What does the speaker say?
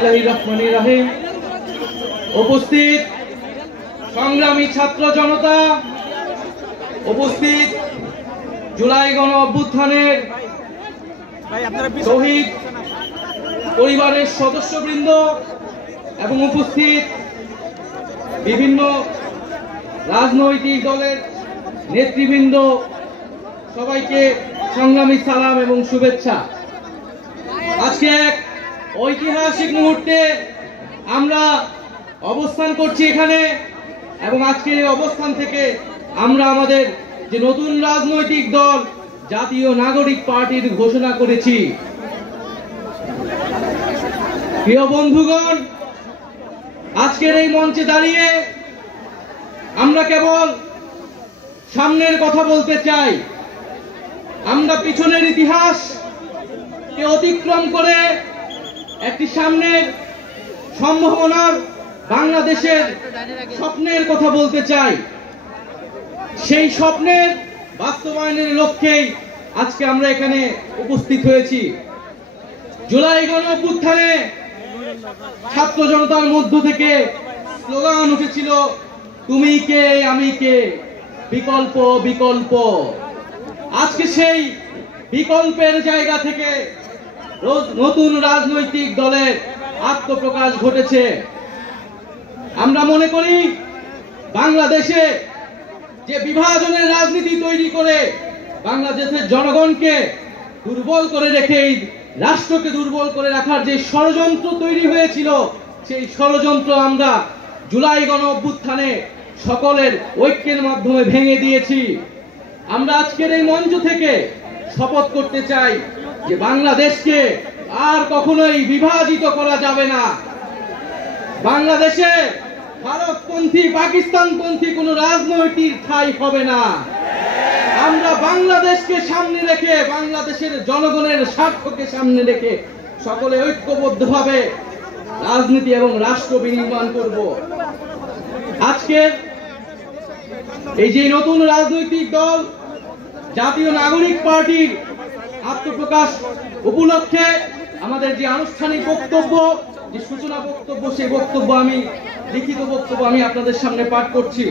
বিসমিল্লাহির রহমানির রহিম। উপস্থিত সংগ্রামী ছাত্র জনতা, উপস্থিত জুলাই গণ অভ্যুত্থানের শহীদ পরিবারের সদস্যবৃন্দ এবং উপস্থিত বিভিন্ন রাজনৈতিক দলের নেতৃবৃন্দ, সবাইকে সংগ্রামী সালাম এবং শুভেচ্ছা। আজকে এক ঐতিহাসিক মুহূর্তে আমরা অবস্থান করছি এখানে, এবং আজকের এই অবস্থান থেকে আমরা আমাদের যে নতুন রাজনৈতিক দল জাতীয় নাগরিক পার্টির ঘোষণা করেছি। প্রিয় বন্ধুগণ, আজকের এই মঞ্চে দাঁড়িয়ে আমরা কেবল সামনের কথা বলতে চাই। আমরা পিছনের ইতিহাসকে অতিক্রম করে একটি সামনের সম্ভাবনার বাংলাদেশের স্বপ্নের কথা বলতে চাই। সেই স্বপ্নের বাস্তবায়নের লক্ষ্যেই আজকে আমরা এখানে উপস্থিত হয়েছি। জুলাই গণ অভ্যুত্থানে ছাত্র জনতার মধ্য থেকে স্লোগান উঠেছিল, তুমি কে আমি কে, বিকল্প বিকল্প। আজকে সেই বিকল্পের জায়গা থেকে নতুন রাজনৈতিক দলের আত্মপ্রকাশ ঘটেছে। আমরা মনে করি বাংলাদেশে যে বিভাজনের রাজনীতি তৈরি করে বাংলাদেশের জনগণকে দুর্বল করে রেখে রাষ্ট্রকে দুর্বল করে রাখার যে ষড়যন্ত্র তৈরি হয়েছিল, সেই ষড়যন্ত্র আমরা জুলাই গণ অভ্যুত্থানে সকলের ঐক্যের মাধ্যমে ভেঙে দিয়েছি। আমরা আজকের এই মঞ্চ থেকে শপথ করতে চাই যে বাংলাদেশকে আর কখনোই বিভাজিত করা যাবে না। বাংলাদেশে ভারতপন্থী পাকিস্তানপন্থী কোনো রাজনৈতিক ঠাঁই হবে না। আমরা বাংলাদেশকে সামনে রেখে, বাংলাদেশের জনগণের স্বার্থকে সামনে রেখে সকলে ঐক্যবদ্ধভাবে রাজনীতি এবং রাষ্ট্র বিনির্মাণ করব। আজকের এই যে নতুন রাজনৈতিক দল জাতীয় নাগরিক পার্টির আত্মপ্রকাশ উপলক্ষে আমাদের যে আনুষ্ঠানিক বক্তব্য, যে সূচনা বক্তব্য, সেই বক্তব্য আমি লিখিত বক্তব্য আমি আপনাদের সামনে পাঠ করছি।